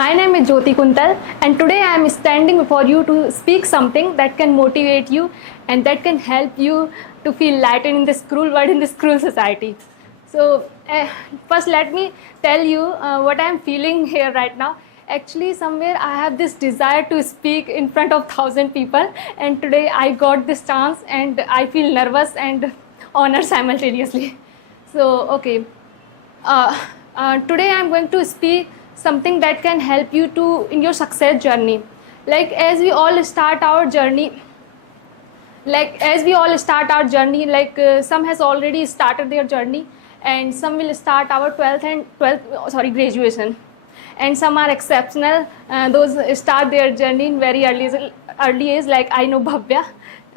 My name is Jyoti Kuntal, and today I am standing before you to speak something that can motivate you and that can help you to feel lightened in this cruel world, in this cruel society. So, first, let me tell you what I am feeling here right now. Actually, somewhere I have this desire to speak in front of 1,000 people, and today I got this chance, and I feel nervous and honored simultaneously. So, okay. Today I'm going to speak something that can help you to in your success journey. Like as we all start our journey, some has already started their journey, and some will start our 12th and 12th, graduation, and some are exceptional. Those start their journey in very early age. Like I know Bhavya,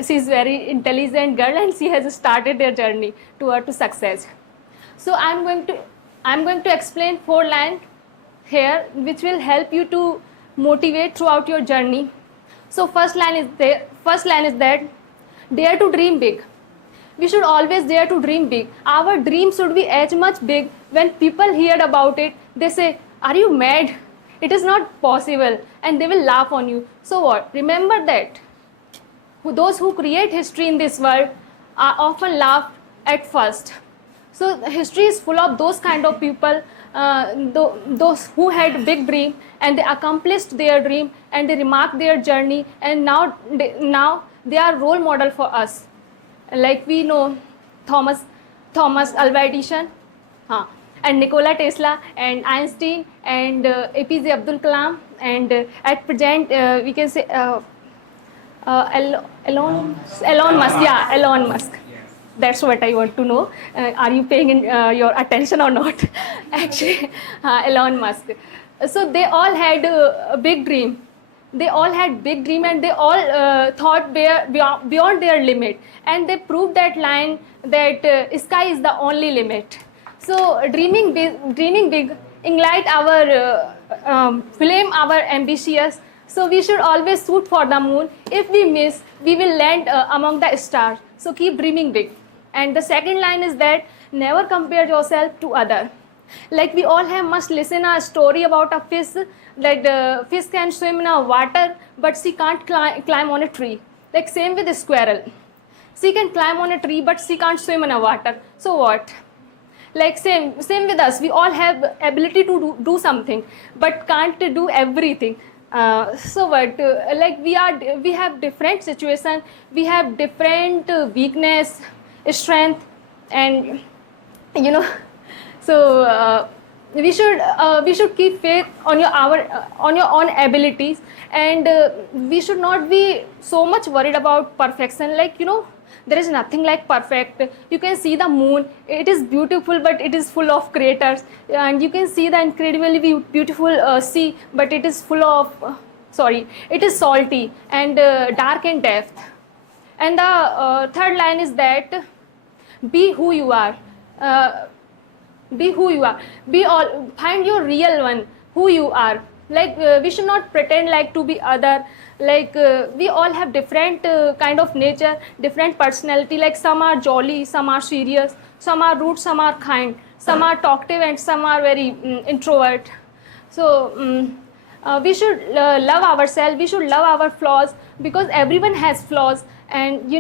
she's very intelligent girl, and she has started their journey toward to success. So I'm going to explain 4 lines here, which will help you to motivate throughout your journey. So first line is that dare to dream big. We should always dare to dream big. Our dream should be as much big. When people hear about it, they say, "Are you mad? It is not possible," and they will laugh on you. So what? Remember that those who create history in this world are often laughed at first. So history is full of those kind of people, those who had big dream and they accomplished their dream and they remarked their journey, and now they are role model for us. Like we know Thomas Alva Edison, and Nikola Tesla and Einstein and APJ Abdul Kalam, and at present we can say Elon Musk. Yeah, Elon Musk. That's what I want to know. Are you paying your attention or not? Actually, Elon Musk. So they all had a big dream. They all had big dream, and they all thought beyond their limit. And they proved that line that sky is the only limit. So dreaming big, ignite our flame, our ambitious. So we should always shoot for the moon. If we miss, we will land among the stars. So keep dreaming big. And the second line is that never compare yourself to other. Like we all must listen a story about a fish, that the fish can swim in a water, but she can't climb on a tree. Like same with the squirrel. She can climb on a tree, but she can't swim in a water. So what? Like same with us. We all have ability to do something, but can't do everything. So what? Like we have different situation. We have different weakness, strength, and so we should keep faith on your own abilities, and we should not be so much worried about perfection. Like there is nothing like perfect. You can see the moon, it is beautiful, but it is full of craters, and you can see the incredibly beautiful sea, but it is full of it is salty and dark in depth. And the third line is that be who you are. Find your real one, who you are. Like we should not pretend like to be other. Like we all have different kind of nature, different personality. Like some are jolly, some are serious, some are rude, some are kind, some are talkative, and some are very introvert. So we should love ourselves. We should love our flaws, because everyone has flaws. And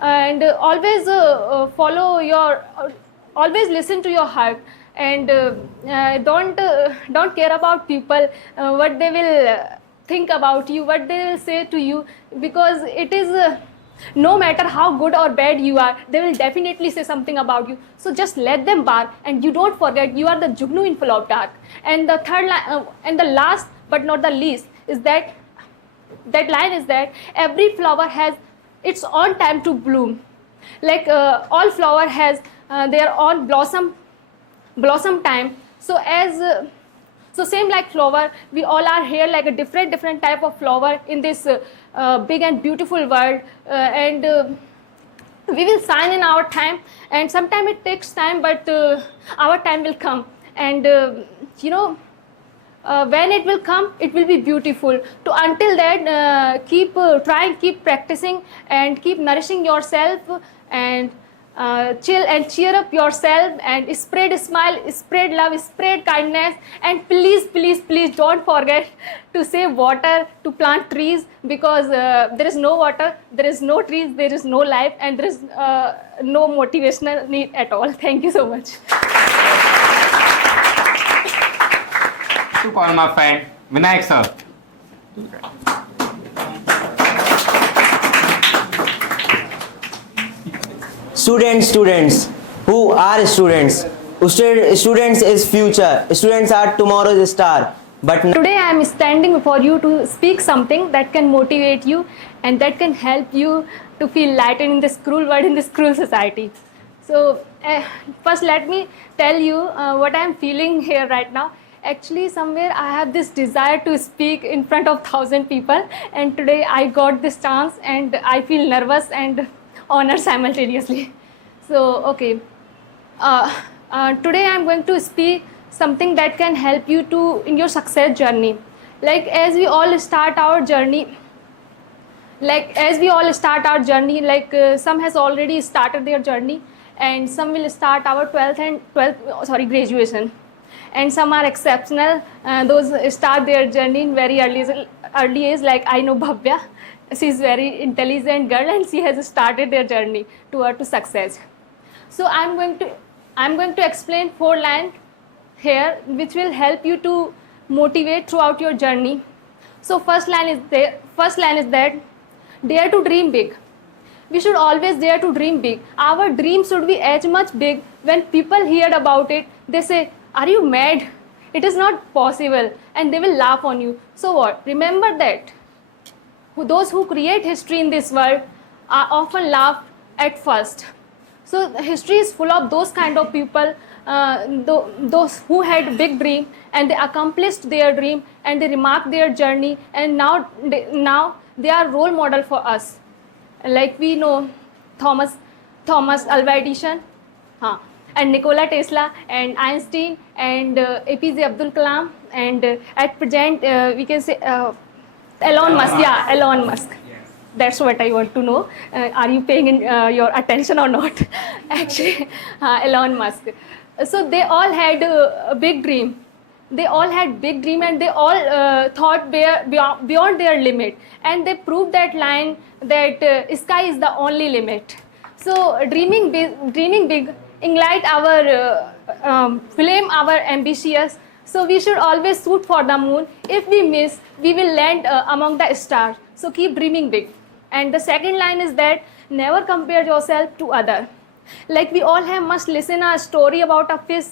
and always always listen to your heart, and don't care about people, what they will think about you, what they will say to you, because it is no matter how good or bad you are, they will definitely say something about you. So just let them bark, and you don't forget you are the Jugnu in full of dark. And the third line, and the last but not the least, is that line is that every flower has its own time to bloom. Like all flower has their own blossom time. So so same like flower, we all are here like a different type of flower in this big and beautiful world, and we will shine in our time. And sometimes it takes time, but our time will come. And when it will come, it will be beautiful. To until that, keep trying, keep practicing, and keep nourishing yourself, and chill and cheer up yourself and spread smile, spread love, spread kindness, and please, please, please don't forget to save water, to plant trees, because there is no water, there is no trees, there is no life, and there is no motivational need at all. Thank you so much. To call my friend Vinayak sir. Students, who are students? Students is future. Students are tomorrow's star. But Today I am standing before you to speak something that can motivate you and that can help you to feel lighter in this cruel world, in this cruel society. So first let me tell you what I am feeling here right now. Actually, somewhere I have this desire to speak in front of 1,000 people, and today I got this chance and I feel nervous and honored simultaneously. So okay, today I am going to speak something that can help you to in your success journey. Like as we all start our journey, some has already started their journey, and some will start our 12th graduation, and some are exceptional. Those start their journey in very early age. Like I know Bhavya, she is very intelligent girl, and she has started their journey to success. So I'm going to explain 4 lines here, which will help you to motivate throughout your journey. So first line is that dare to dream big. We should always dare to dream big. Our dreams should be as much big. When people hear about it, they say, "Are you mad? It is not possible," and they will laugh on you. So what? Remember that those who create history in this world are often laughed at first. So history is full of those kind of people, those who had big dream and they accomplished their dream and they remarked their journey, and now they are role model for us. Like we know Thomas Alva Edison, and Nikola Tesla and Einstein and APJ Abdul Kalam, and at present we can say Elon Musk. Yeah, Elon Musk. That's what I want to know. Are you paying your attention or not? Actually, Elon Musk. So they all had a big dream. They all had big dream, and they all thought beyond their limit. And they proved that line that sky is the only limit. So dreaming big, ignite our flame, our ambitious. So we should always shoot for the moon. If we miss, we will land among the stars. So keep dreaming big. And the second line is that never compare yourself to other. Like we all must listen a story about a fish,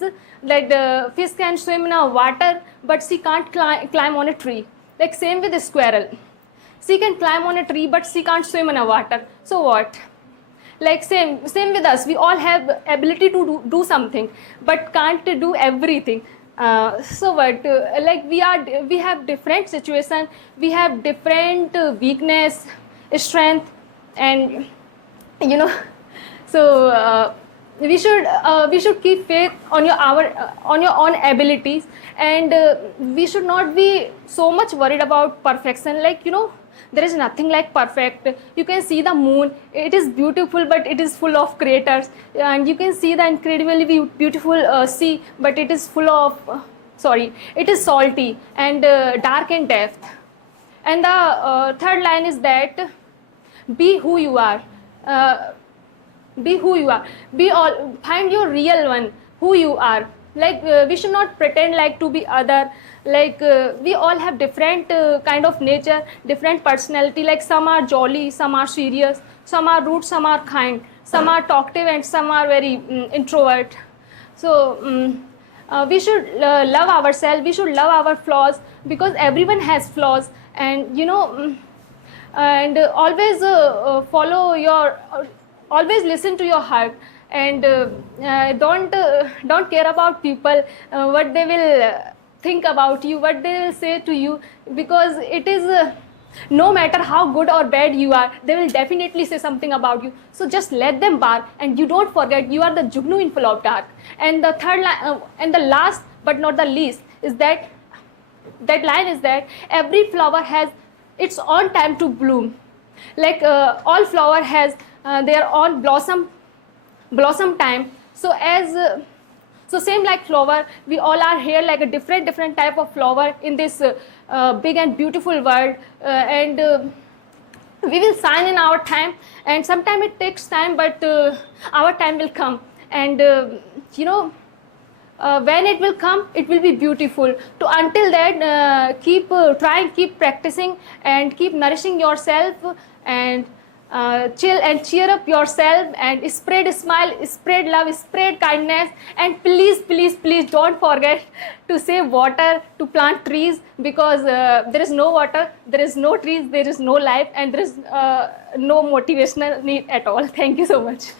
that the fish can swim in a water, but she can't climb on a tree. Like same with the squirrel. She can climb on a tree, but she can't swim in a water. So what? Like same with us. We all have ability to do something, but can't do everything. So what? Like we have different situation. We have different weakness, strength, and you know. So we should keep faith on your own abilities, and we should not be so much worried about perfection. Like there is nothing like perfect. You can see the moon; it is beautiful, but it is full of craters. And you can see the incredibly beautiful sea, but it is full of it is salty and dark in depth. And the third line is that be who you are. Be who you are. Find your real one, who you are. Like we should not pretend like to be other. Like we all have different kind of nature, different personality. Like some are jolly, some are serious, some are rude, some are kind, some are talkative, and some are very introvert. So we should love ourselves. We should love our flaws, because everyone has flaws. And and always follow your. Always listen to your heart, and don't care about people, what they will think about you, what they will say to you, because it is no matter how good or bad you are, they will definitely say something about you. So just let them bark, and you don't forget you are the Jugnu in full of dark. And the third line, and the last but not the least, is that line is that every flower has its own time to bloom. Like all flower has their own blossom blossom time. So as so same like flower, we all are here like a different type of flower in this big and beautiful world, and we will sign in our time, and sometime it takes time, but our time will come, and you know, when it will come, it will be beautiful. To until that, keep trying, keep practicing, and keep nourishing yourself, and chill and cheer up yourself, and spread smile, spread love, spread kindness, and please don't forget to save water, to plant trees, because there is no water, there is no trees, there is no life, and there is no motivational need at all. Thank you so much.